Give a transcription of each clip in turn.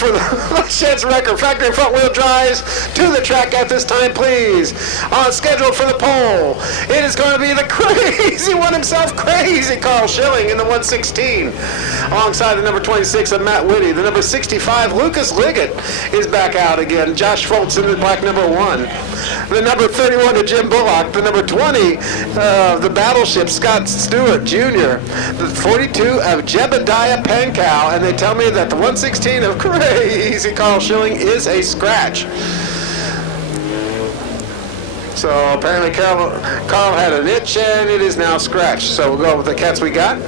for the Shed's record factory front-wheel drives to the track at this time, please. On schedule for the pole, it is going to be the crazy one himself, Crazy Carl Schilling in the 116. Alongside the number 26 of Matt Whitty. The number 65, Lucas Liggett, is back out again. Josh Foltz in the black number 1. The number 31 of Jim Bullock. The number 20 of the Battleship, Scott Stewart Jr. The 42 of Jebediah Pankow. And they tell me that the 116 of Crazy Carl Schilling is a scratch. So apparently Carl had an itch and it is now scratched. So we'll go with the cats we got.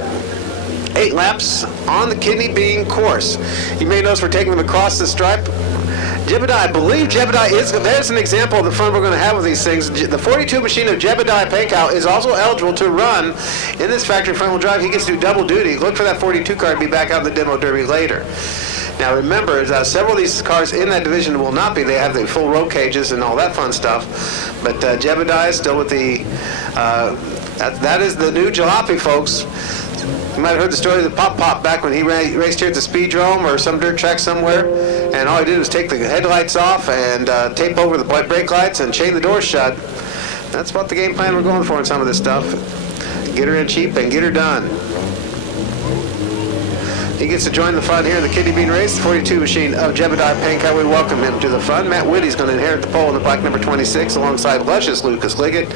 8 laps on the kidney bean course. You may notice we're taking them across the stripe. Jebediah, I believe Jebediah there's an example of the fun we're going to have with these things. The 42 machine of Jebediah Pankow is also eligible to run in this factory front-wheel drive. He gets to do double duty. Look for that 42 car to be back out in the demo derby later. Now remember, several of these cars in that division will not be. They have the full roll cages and all that fun stuff. But Jebediah is still with the, that is the new jalopy, folks. You might have heard the story of the Pop back when he raced here at the Speedrome or some dirt track somewhere, and all he did was take the headlights off and tape over the brake lights and chain the doors shut. That's about the game plan we're going for in some of this stuff. Get her in cheap and get her done. He gets to join the fun here in the kidney bean race. The 42 machine of Jebediah Pankow. We welcome him to the fun. Matt Whitty's going to inherit the pole in the black number 26 alongside luscious Lucas Liggett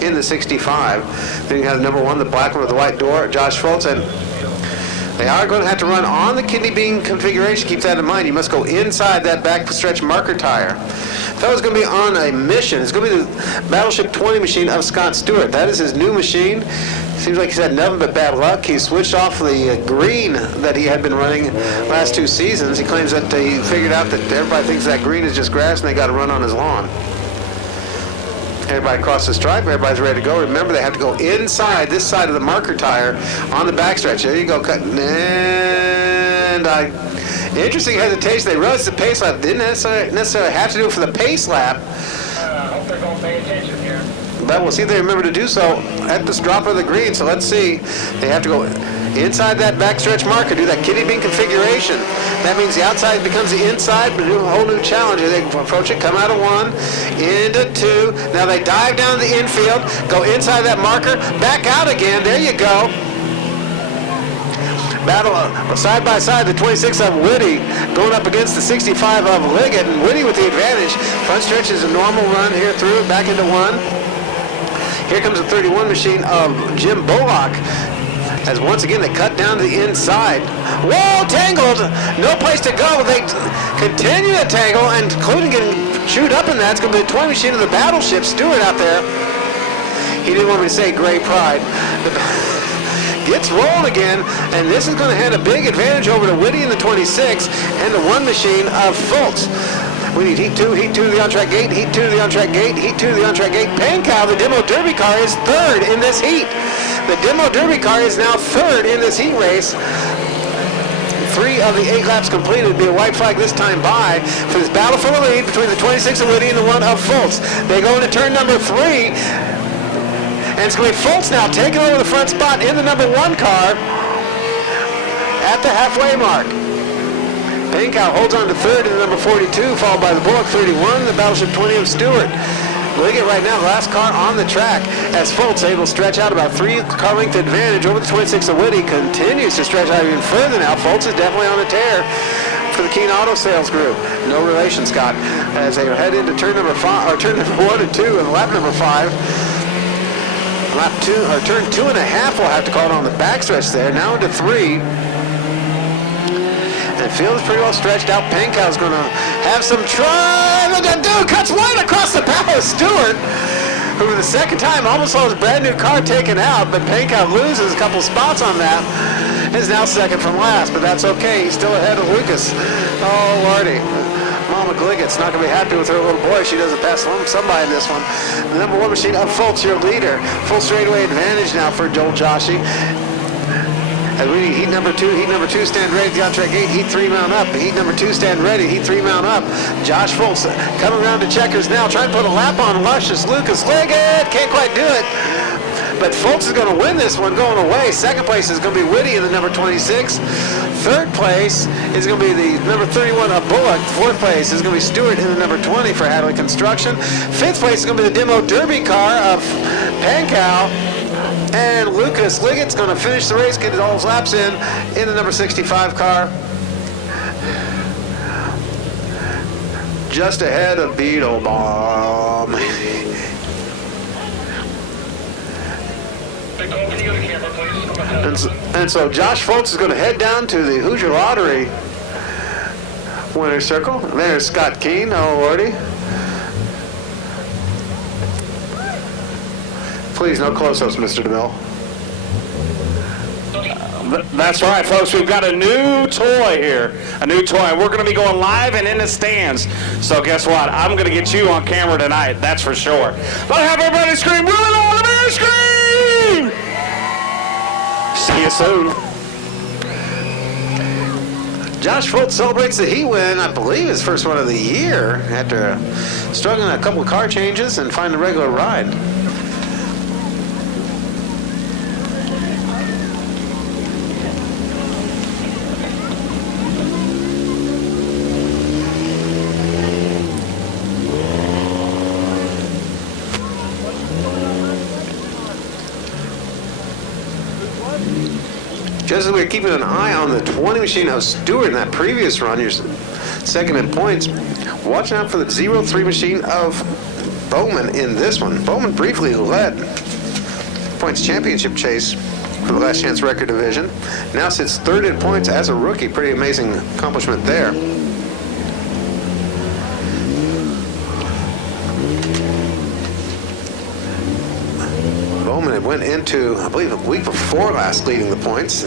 in the 65. Then you have the number 1, the black one with the white door, Josh Foltz. And they are going to have to run on the kidney bean configuration. Keep that in mind. You must go inside that back stretch marker tire. Fellow's going to be on a mission. It's going to be the Battleship 20 machine of Scott Stewart. That is his new machine. Seems like he's had nothing but bad luck. He switched off the green that he had been running last 2 seasons. He claims that he figured out that everybody thinks that green is just grass and they got to run on his lawn. Everybody across the stripe, everybody's ready to go. Remember, they have to go inside this side of the marker tire on the backstretch. There you go, cutting. And interesting hesitation. They realized the pace lap didn't necessarily have to do it for the pace lap. I hope they're going to pay attention here. But we'll see if they remember to do so at this drop of the green. So let's see. They have to go inside that backstretch marker, do that kidney bean configuration. That means the outside becomes the inside, but a whole new challenge. They approach it, come out of 1, into 2. Now they dive down the infield, go inside that marker, back out again. There you go. Battle side by side, the 26 of Whitty going up against the 65 of Liggett, and Whitty with the advantage. Front stretch is a normal run here through, back into 1. Here comes the 31 machine of Jim Bullock, as once again they cut down to the inside. Whoa, tangled! No place to go. They continue to tangle, and including getting chewed up in that. It's going to be the 20 machine of the Battleship, Stewart out there. He didn't want me to say Gray Pride. Gets rolled again, and this is going to hand a big advantage over to Whitty in the 26 and the 1 machine of Foltz. We need heat 2 to the on-track gate, heat 2 to the on-track gate, heat 2 to the on-track gate. Pankow, the demo derby car, is 3rd in this heat. The demo derby car is now 3rd in this heat race. 3 of the 8 laps completed. It'll be a white flag this time by for this battle for the lead between the 26 of Whitty and the 1 of Foltz. They go into turn number 3, and it's going to be Foltz now taking over the front spot in the number 1 car at the halfway mark. Pankow holds on to 3rd in the number 42, followed by the Bullock 31, the Battleship 20 of Stewart. Liggett right now, the last car on the track, as Foltz able to stretch out about 3 car length advantage over the 26 of Whitty, continues to stretch out even further now. Foltz is definitely on a tear for the Keen Auto Sales Group. No relation, Scott, as they head into turn number 5, or turn number 1 and 2, and lap number 5. Lap 2, or turn 2.5, we'll have to call it on the backstretch there. Now into 3. And it feels pretty well stretched out. Pankow's going to have some try. Look at that dude, cuts wide across the bow of Stewart, who for the second time almost saw his brand new car taken out, but Pankow loses a couple spots on that. Is now 2nd from last, but that's okay. He's still ahead of Lucas. Oh, Lordy. Mama Gliggett's not going to be happy with her little boy. She doesn't pass somebody in this one. The number 1 machine of Foltz, your leader. Full straightaway advantage now for Joel Joshi. As we need heat number 2 stand ready at the on-track gate, heat 3 mount up, heat number 2 stand ready, heat 3 mount up. Josh Foltz coming around to checkers now, trying to put a lap on luscious Lucas Liggett, can't quite do it. but Foltz is going to win this one going away. Second place is going to be Whitty in the number 26. Third place is going to be the number 31 of Bullock. Fourth place is going to be Stewart in the number 20 for Hadley Construction. Fifth place is going to be the demo derby car of Pankow. And Lucas Liggett's going to finish the race, get all his laps in the number 65 car. Just ahead of Beetle Bomb. And so Josh Foltz is going to head down to the Hoosier Lottery winner's circle. There's Scott Keene. Oh, lordy. Please, no close-ups, Mr. DeMille. That's right, folks. We've got a new toy here. A new toy. And we're going to be going live and in the stands. So guess what? I'm going to get you on camera tonight. That's for sure. Let's have everybody scream really loud. Everybody scream! See you soon. Josh Foltz celebrates the heat win, I believe his first one of the year, after struggling a couple of car changes and finding a regular ride. Just as we were keeping an eye on the 20 machine of Stewart in that previous run, your second in points, watching out for the 03 machine of Bowman in this one. Bowman briefly led points championship chase for the Last Chance Record Division. Now sits third in points as a rookie. Pretty amazing accomplishment there. Bowman had went into, I believe, a week before last leading the points.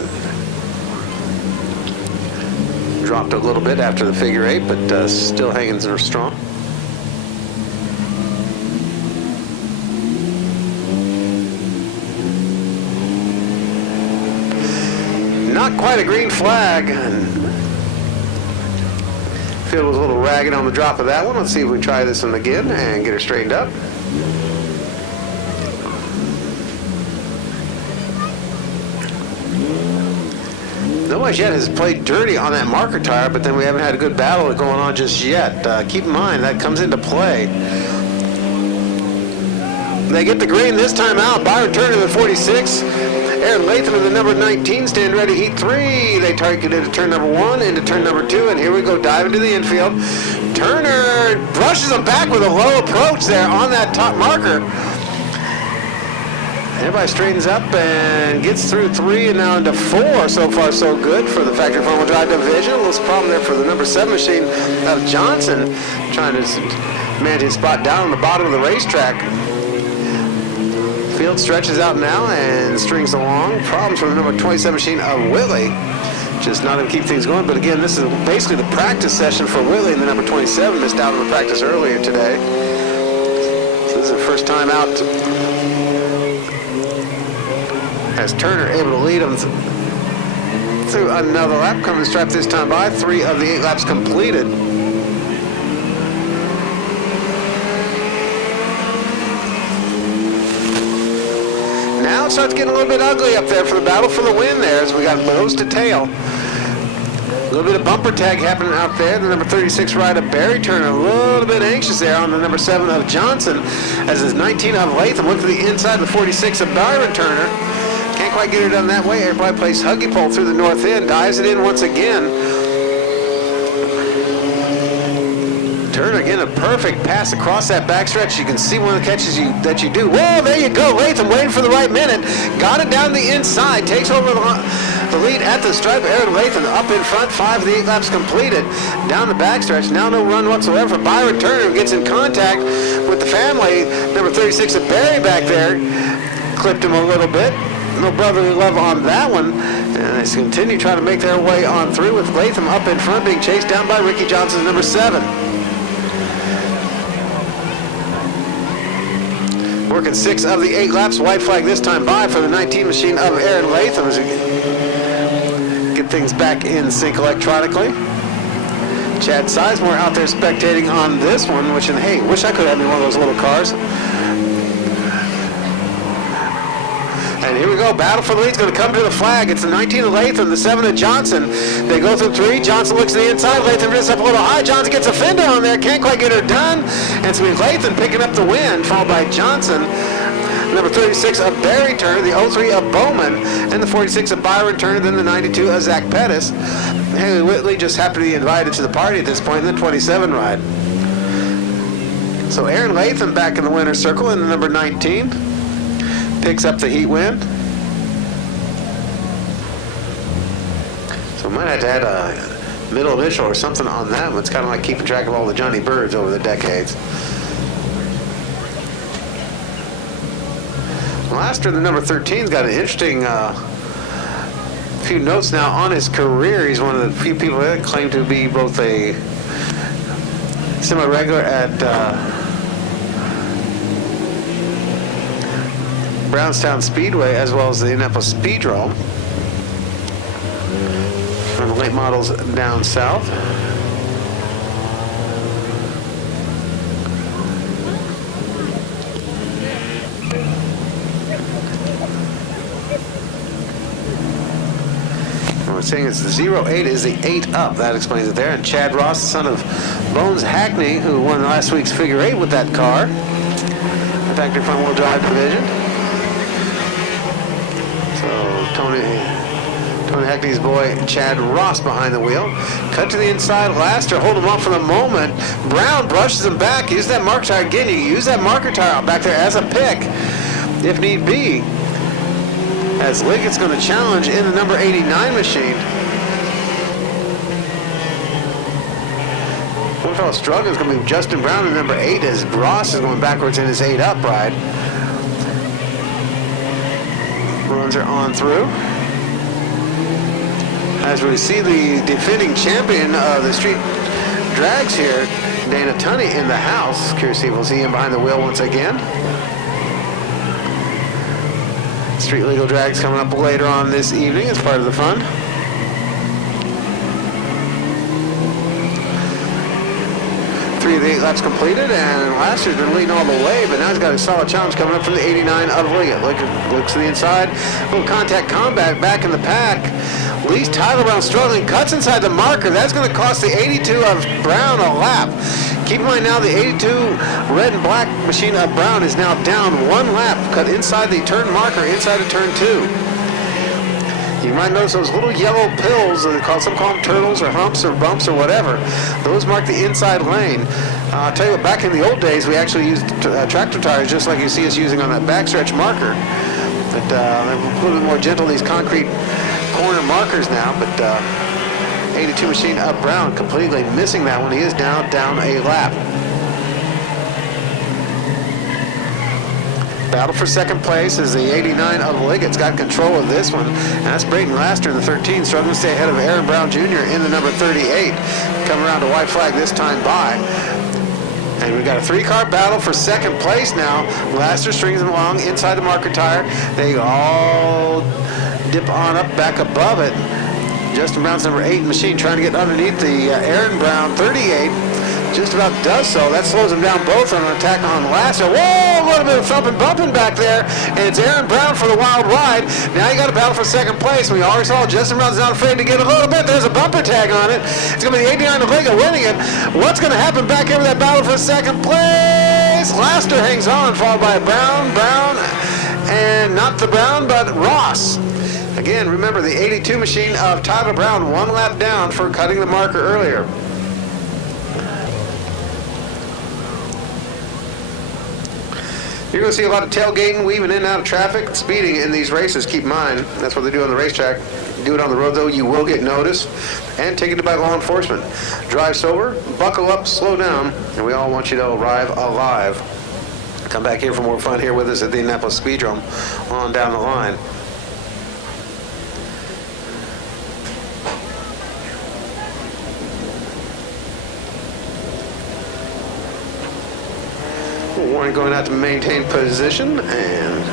Dropped a little bit after the figure eight, but still hanging strong. Not quite a green flag. Field was a little ragged on the drop of that one. Let's see if we try this one again and get her straightened up. Nobody yet has played dirty on that marker tire, but then we haven't had a good battle going on just yet. Keep in mind, that comes into play. They get the green this time out. Byron Turner, the 46. Aaron Latham in the number 19, stand ready, heat 3. They targeted to turn number 1 into turn number 2, and here we go, dive into the infield. Turner brushes him back with a low approach there on that top marker. Everybody straightens up and gets through 3 and now into 4. So far, so good for the factory front-wheel drive division. A little problem there for the number 7 machine of Johnson, trying to manage his spot down on the bottom of the racetrack. Field stretches out now and strings along. Problems for the number 27 machine of Willie. Just not going to keep things going. But again, this is basically the practice session for Willie, and the number 27 missed out on the practice earlier today. So this is the first time out. As Turner able to lead him through another lap. Coming to stripe this time by. 3 of the 8 laps completed. Now it starts getting a little bit ugly up there for the battle for the win there, as we got nose to tail. A little bit of bumper tag happening out there. The number 36 ride of Barry Turner, a little bit anxious there on the number 7 of Johnson, as his 19 of Latham looked to the inside, the 46 of Byron Turner. Can't quite get her done that way. Everybody plays huggy pole through the north end, dives it in once again. Turner again, a perfect pass across that backstretch. You can see one of the catches that you do. Whoa, there you go. Latham waiting for the right minute. Got it down the inside. Takes over the lead at the stripe. Aaron Latham up in front. 5 of the 8 laps completed. Down the backstretch. Now no run whatsoever for Byron Turner, who gets in contact with the family. Number 36 of Barry back there. Clipped him a little bit. No brotherly love on that one. And they continue trying to make their way on through, with Latham up in front, being chased down by Ricky Johnson, number 7. Working 6 of the 8 laps. White flag this time by for the 19 machine of Aaron Latham as we get things back in sync electronically. Chad Sizemore out there spectating on this one, which, and hey, wish I could have me one of those little cars. And here we go. Battle for the lead's going to come to the flag. It's the 19 of Latham, the 7 of Johnson. They go through 3. Johnson looks to the inside. Latham just up a little high. Johnson gets a fender on there. Can't quite get her done. And it's going to be Latham picking up the win, followed by Johnson. Number 36 of Barry Turner, the 03 of Bowman, and the 46 of Byron Turner, then the 92 of Zach Pettis. Haley Whitley just happened to be invited to the party at this point in the 27 ride. So Aaron Latham back in the winner's circle in the number 19. Picks up the heat win. So might have to add a middle initial or something on that one. It's kind of like keeping track of all the Johnny Birds over the decades. Laster, the number 13's got an interesting few notes now on his career. He's one of the few people that claim to be both a semi-regular at Brownstown Speedway as well as the Indianapolis Speedrome. One of the late models down south. Saying it's the 08 is the 8 up. That explains it there. And Chad Ross, the son of Bones Hackney, who won last week's figure 8 with that car. The factory front wheel drive division. So Tony Hackney's boy Chad Ross behind the wheel. Cut to the inside. Laster hold him off for the moment. Brown brushes him back. Use that marker tire again. You can use that marker tire back there as a pick if need be. As Liggett's going to challenge in the number 89 machine. One fellow struggling is going to be Justin Brown in number 8 as Ross is going backwards in his 8 up ride. Runs are on through. As we see the defending champion of the street drags here, Dana Tunney in the house. Curious if we'll see him behind the wheel once again. Street Legal Drags coming up later on this evening as part of the fun. Three of the 8 laps completed, and Laster's been leading all the way, but now he's got a solid challenge coming up from the 89 of Liggett. Looks to the inside, little contact combat back in the pack. Least Tyler Brown struggling, cuts inside the marker. That's going to cost the 82 of Brown a lap. Keep in mind now the 82 red and black machine of Brown is now down 1 lap, cut inside the turn marker, inside of turn 2. You might notice those little yellow pills, some call them turtles or humps or bumps or whatever. Those mark the inside lane. I'll tell you what, back in the old days, we actually used tractor tires just like you see us using on that backstretch marker. But they're a little bit more gentle, these concrete corner markers now, but 82 machine up Brown completely missing that one. He is now down a lap. Battle for second place as the 89 of Liggett's got control of this one. And that's Brayton Laster in the 13, struggling to stay ahead of Aaron Brown Jr. in the number 38. Coming around to white flag this time by. And we've got a 3-car battle for second place now. Laster strings them along inside the marker tire. They all dip on up back above it. Justin Brown's number 8 machine trying to get underneath the Aaron Brown 38. Just about does so. That slows him down both on an attack on Laster. Whoa, a little bit of thumping, bumping back there. And it's Aaron Brown for the wild ride. Now you got a battle for second place. We already saw Justin Brown's not afraid to get a little bit. There's a bumper tag on it. It's going to be the 89 of Liggett winning it. What's going to happen back here with that battle for second place? Laster hangs on, followed by Brown, and not the Brown, but Ross. Again, remember the 82 machine of Tyler Brown, 1 lap down for cutting the marker earlier. You're going to see a lot of tailgating, weaving in and out of traffic, speeding in these races. Keep in mind, that's what they do on the racetrack. Do it on the road, though, you will get noticed and ticketed by law enforcement. Drive sober, buckle up, slow down, and we all want you to arrive alive. Come back here for more fun here with us at the Indianapolis Speedrome on down the line. Warning going out to maintain position, and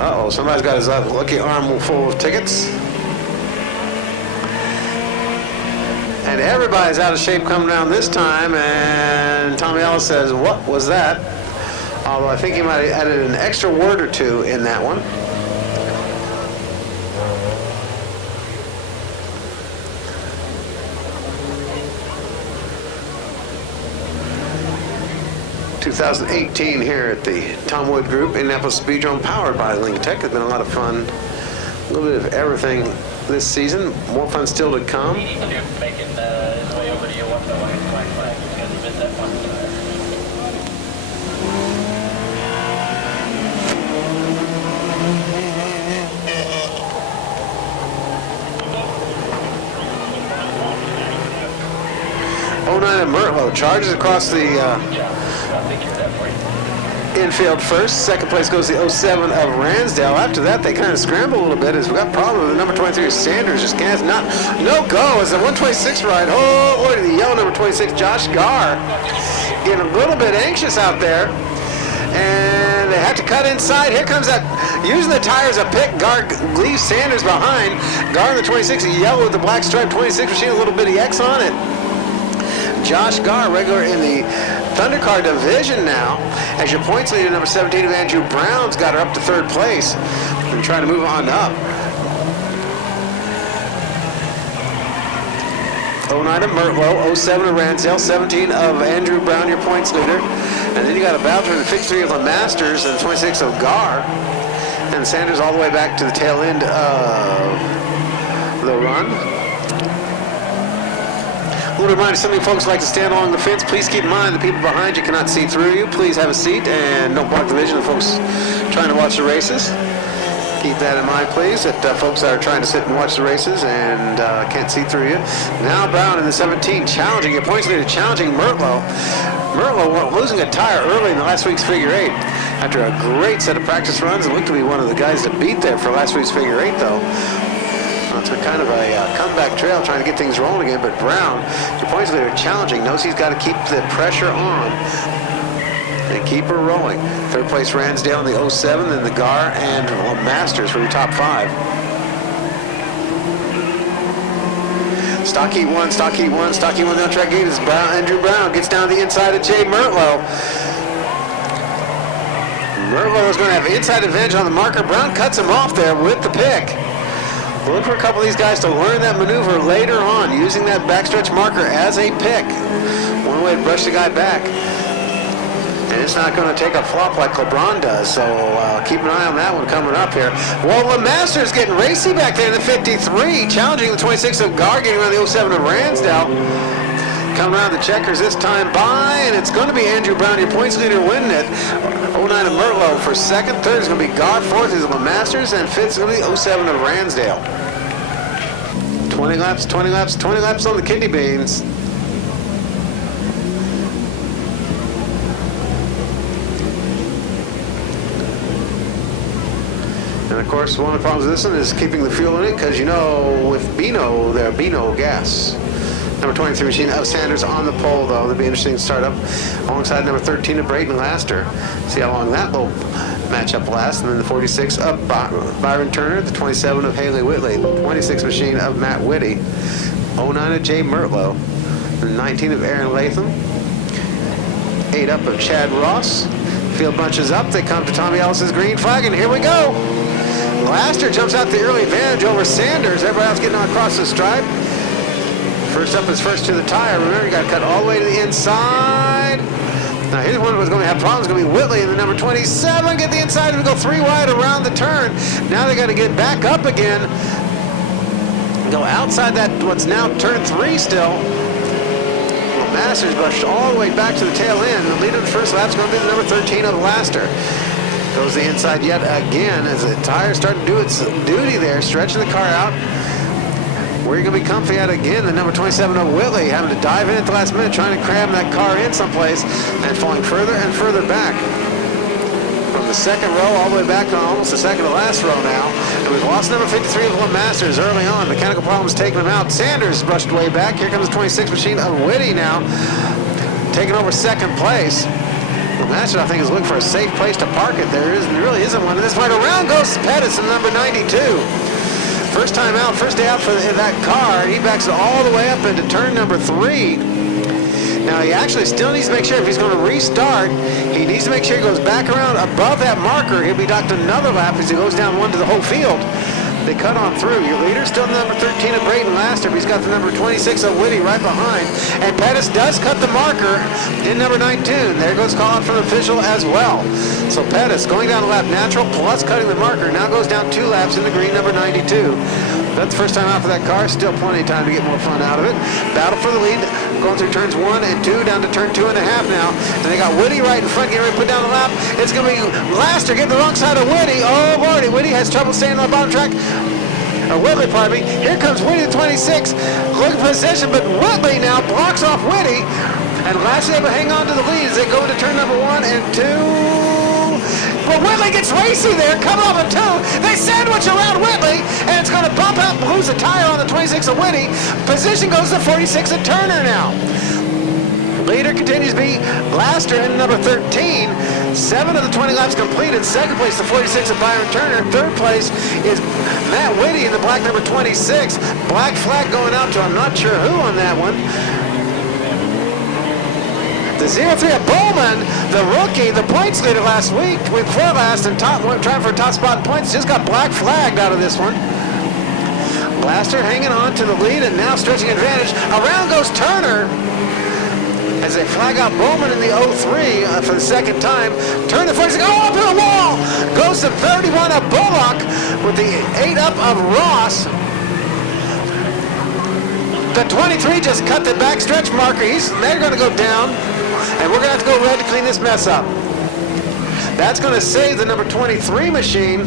Uh-oh, somebody's got his lucky arm full of tickets. And everybody's out of shape coming down this time, and Tommy Ellis says, what was that? Although I think he might have added an extra word or two in that one. ...2018 here at the Tom Wood Group, Indianapolis Speedrome, powered by Link Tech. It's been a lot of fun. A little bit of everything this season. More fun still to come. Making his way over to you one way. Flag. He's going to miss that one. '09 at Mertlow charges across the infield first. Second place goes the 07 of Ransdale. After that, they kind of scramble a little bit as we got a problem with the number 23 Sanders. Just can't, no go as the 126 ride. Oh, boy, to the yellow number 26, Josh Garr, getting a little bit anxious out there. And they have to cut inside. Here comes that, using the tires a pick. Garr leaves Sanders behind. Garr in the 26, yellow with the black stripe 26 machine, a little bitty X on it. Josh Garr, regular in the Thundercar division now, as your points leader, number 17 of Andrew Brown's got her up to third place and trying to move on up. 09 of Mertlow, 07 of Ransdale, 17 of Andrew Brown, your points leader. And then you got a battle between the 53 of the Masters and the 26 of Garr. And Sanders all the way back to the tail end of the run. A little reminder, some of you folks like to stand along the fence. Please keep in mind the people behind you cannot see through you. Please have a seat and don't block the vision of folks trying to watch the races. Keep that in mind, please, that folks that are trying to sit and watch the races and can't see through you. Now Brown in the 17, challenging, your points leader, challenging Mertlow. Mertlow losing a tire early in the last week's figure eight. After a great set of practice runs, and looked to be one of the guys to beat there for last week's figure eight, though. It's a kind of a comeback trail trying to get things rolling again, but Brown, your points leader, challenging, knows he's got to keep the pressure on and keep her rolling. Third place Ransdale in the 07, then the Garr and Masters for your top five. Stock heat one, the on-track gate is Andrew Brown, gets down the inside of Jay Mertlow. Mertlow is going to have inside advantage on the marker. Brown cuts him off there with the pick. We'll look for a couple of these guys to learn that maneuver later on, using that backstretch marker as a pick. One way to brush the guy back. And it's not going to take a flop like LeBron does, so keep an eye on that one coming up here. Well, the Masters getting racy back there in the 53, challenging the 26 of Garr, getting around the 07 of Ransdale. Coming around the checkers this time by, and it's going to be Andrew Brown, your points leader, winning it. 09 of Mertlow for second. Third is going to be Garr. Fourth is the Masters, and fifth is going to be 07 of Ransdale. 20 laps on the kidney beans. And of course, one of the problems with this one is keeping the fuel in it, because you know, with Beano, they're Beano gas. Number 23 machine of Sanders on the pole, though. It'll be interesting to start up alongside number 13 of Braden Laster. See how long that little matchup lasts. And then the 46 of Byron Turner, the 27 of Haley Whitley, the 26 machine of Matt Whitty, 09 of Jay Mertlow, the 19 of Aaron Latham, 8 up of Chad Ross. Field bunches up. They come to Tommy Ellis's green flag, and here we go. Laster jumps out the early advantage over Sanders. Everybody else getting across the stripe. First up is first to the tire. Remember, you got to cut all the way to the inside. Now, here's one who's going to have problems. It's going to be Whitley in the number 27. Get the inside and go 3 wide around the turn. Now they got to get back up again. Go outside that, what's now turn 3 still. Well, Masters brushed all the way back to the tail end. The leader of the first lap is going to be the number 13 of Laster. Goes the inside yet again as the tire starting to do its duty there, stretching the car out. Where you're going to be comfy at again, the number 27 of Whitley, having to dive in at the last minute, trying to cram that car in someplace, and falling further and further back. From the second row all the way back to almost the second to last row now. And we've lost number 53 of Le Masters early on. Mechanical problems taking him out. Sanders brushed way back. Here comes the 26 machine of Whitty now, taking over second place. Master, I think, is looking for a safe place to park it. There really isn't one. And this point around goes Pettis in number 92. First time out, first day out for that car. He backs it all the way up into turn number 3. Now he actually still needs to make sure if he's going to restart, he needs to make sure he goes back around above that marker. He'll be docked another lap as he goes down one to the whole field. They cut on through. Your leader's still number 13 of Braden Laster, but he's got the number 26 of Whitty right behind. And Pettis does cut the marker in number 19. There goes call out from the official as well. So Pettis going down the lap natural plus cutting the marker now goes down 2 laps in the green number 92. That's the first time out for that car. Still plenty of time to get more fun out of it. Battle for the lead going through turns 1 and 2 down to turn 2.5 now. And they got Whitty right in front getting ready to put down the lap. It's going to be Laster getting the wrong side of Whitty. Oh, Lordy. Whitty has trouble staying on the bottom track. Whitley, pardon me. Here comes Whitty at 26. Looking for position, but Whitley now blocks off Whitty. And Laster able to hang on to the lead as they go into turn number 1 and 2. But Whitley gets racy there, coming off of 2. They sandwich around Whitley, and it's going to bump out and lose a tire on the 26 of Whitty. Position goes to 46 of Turner now. Leader continues to be Laster in number 13. 7 of the 20 laps completed. Second place, the 46 of Byron Turner. Third place is Matt Whitty in the black number 26. Black flag going out to I'm not sure who on that one. The 0-3 of Bowman, the rookie, the points leader last week, with 4 last and trying for a top spot in points, just got black flagged out of this one. Laster hanging on to the lead and now stretching advantage. Around goes Turner as they flag out Bowman in the 0-3 for the second time. Turner first, up to the wall! Goes to 31 of Bullock with the 8 up of Ross. The 23 just cut the back stretch marker. They're going to go down, and we're going to have to go red to clean this mess up. That's going to save the number 23 machine.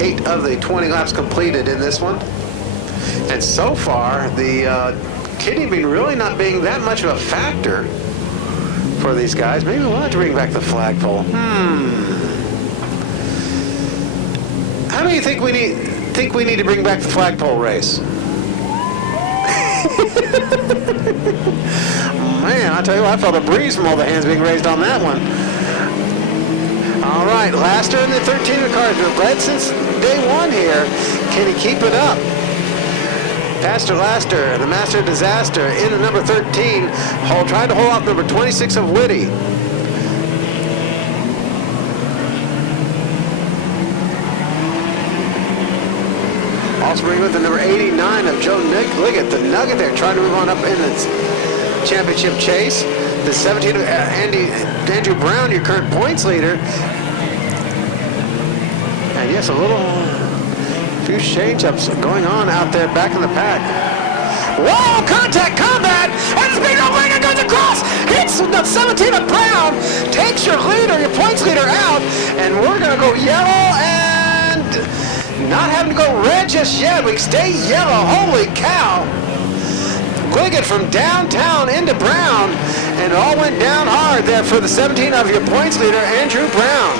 8 of the 20 laps completed in this one. And so far, the kidney bean really not being that much of a factor for these guys. Maybe we'll have to bring back the flagpole. How do you think we need to bring back the flagpole race? Man, I tell you what, I felt a breeze from all the hands being raised on that one. All right, Laster in the 13 of cars. We've led since day 1 here. Can he keep it up? Pastor Laster, the master of disaster, in the number 13, trying to hold off number 26 of Whitty. Also bringing with the number 89 of Joe Liggett, the Nugget there, trying to move on up in the championship chase. The 17 of Andrew Brown, your current points leader. And yes, few change-ups going on out there back in the pack. Whoa, contact combat, and Speedrome Liggett goes across, hits the 17 of Brown, takes your leader, your points leader out, and we're going to go yellow and not having to go red just yet. We stay yellow, holy cow. Liggett from downtown into Brown, and it all went down hard there for the 17 of your points leader, Andrew Brown.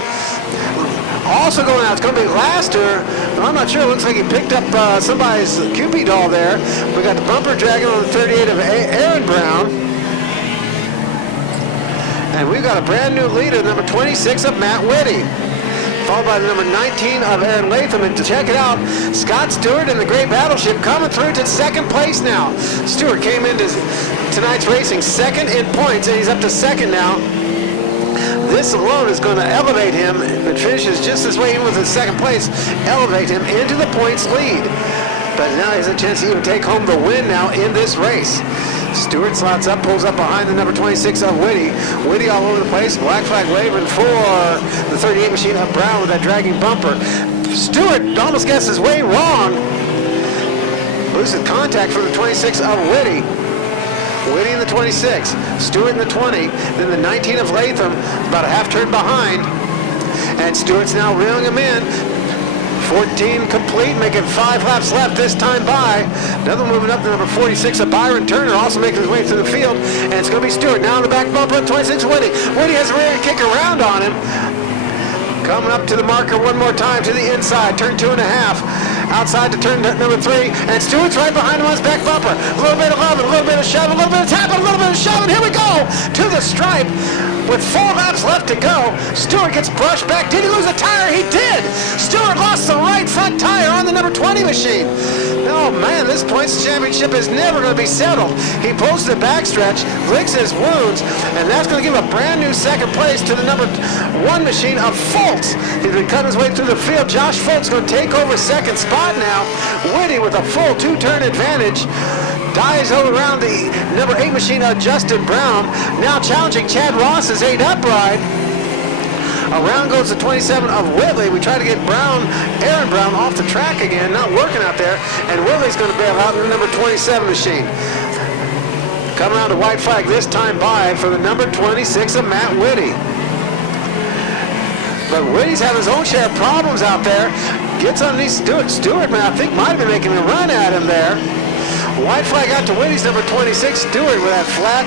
Also going out, it's going to be Laster. I'm not sure. It looks like he picked up somebody's Cupid doll there. We got the bumper dragging on the 38 of Aaron Brown. And we've got a brand new leader, number 26 of Matt Whitty. Followed by the number 19 of Aaron Latham. And to check it out, Scott Stewart in the Great Battleship coming through to second place now. Stewart came into tonight's racing second in points, and he's up to second now. This alone is going to elevate him. If it finishes just this way, even with his second place, elevate him into the points lead. But now he has a chance to even take home the win now in this race. Stewart slots up, pulls up behind the number 26 of Whitty. Whitty all over the place. Black flag waving for the 38 machine of Brown with that dragging bumper. Stewart almost gets his way wrong. Loses contact from the 26 of Whitty. Whitty in the 26, Stewart in the 20, then the 19 of Latham, about a half turn behind. And Stewart's now reeling him in. 14 complete, making 5 laps left this time by. Another moving up to number 46 of Byron Turner, also making his way through the field. And it's going to be Stewart now in the back bumper of 26 Whitty. Whitty has a rear kick around on him. Coming up to the marker one more time to the inside, turn 2.5. Outside to turn number 3, and Stewart's right behind him on his back bumper. A little bit of love and a little bit of shove, a little bit of tap, a little bit of shove, and here we go to the stripe. With 4 laps left to go, Stewart gets brushed back. Did he lose a tire? He did. Stewart lost the right front tire on the number 20 machine. Oh man, this points championship is never going to be settled. He pulls to the backstretch, licks his wounds, and that's going to give a brand new second place to the number 1 machine of Fultz. He's been cutting his way through the field. Josh Fultz going to take over second spot now. Whitty with a full 2-turn advantage. Dives over around the number 8 machine of Justin Brown. Now challenging Chad Ross's 8 upright. Around goes the 27 of Whitley. We try to get Aaron Brown off the track again, not working out there. And Whitley's going to bail out in the number 27 machine. Coming around to white flag this time by for the number 26 of Matt Whitty. But Whitty's had his own share of problems out there. Gets underneath Stewart. Stewart, man, I think might have been making a run at him there. White flag out to Whitty's number 26, Stewart, with that flat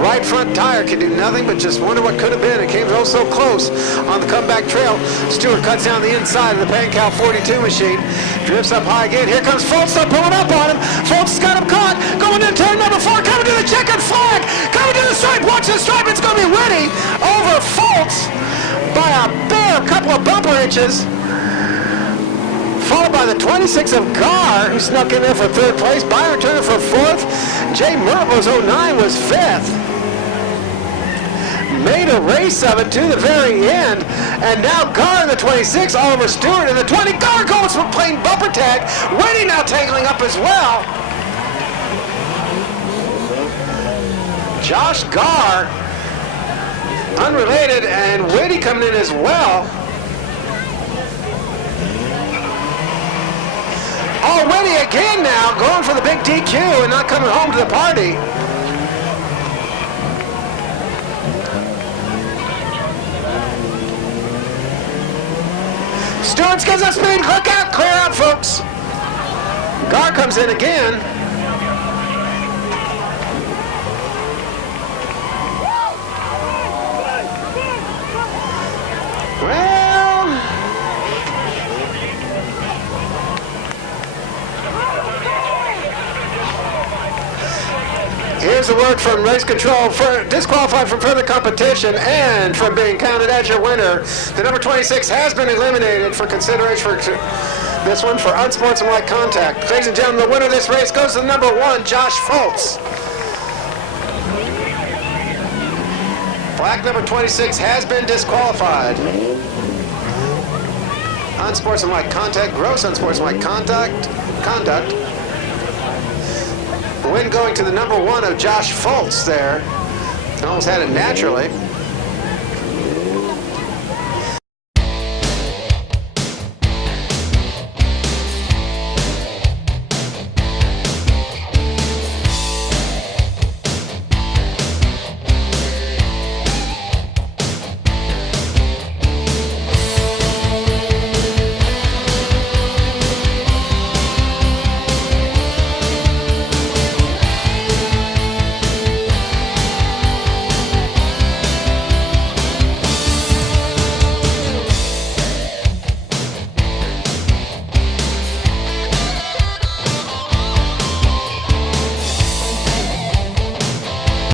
right front tire. Can do nothing but just wonder what could have been. It came so close on the comeback trail. Stewart cuts down the inside of the Pancal 42 machine. Drifts up high again. Here comes Fultz, pulling up on him. Fultz has got him caught. Going into turn number 4. Coming to the checkered flag. Coming to the stripe. Watch the stripe. It's going to be Whitty over Fultz by a bare couple of bumper inches. Followed by the 26 of Gar, who snuck in there for 3rd place. Byron Turner for 4th. Jay Mervo's 09 was 5th. Made a race of it to the very end. And now Gar in the 26, Oliver Stewart in the 20. Gar goes for playing bumper tag. Whitty now tangling up as well. Josh Gar, unrelated, and Whitty coming in as well. Oh, Whitty again now, going for the big DQ and not coming home to the party. Stewart's gets up speed. Look out, clear out, folks. Gar comes in again. Well, here's a word from race control: for disqualified from further competition and from being counted as your winner. The number 26 has been eliminated for consideration for this one for unsportsmanlike contact. Ladies and gentlemen, the winner of this race goes to the number 1, Josh Fultz. Black number 26 has been disqualified. Unsportsmanlike contact, gross unsportsmanlike conduct. The win going to the number 1 of Josh Fultz there. Almost had it naturally.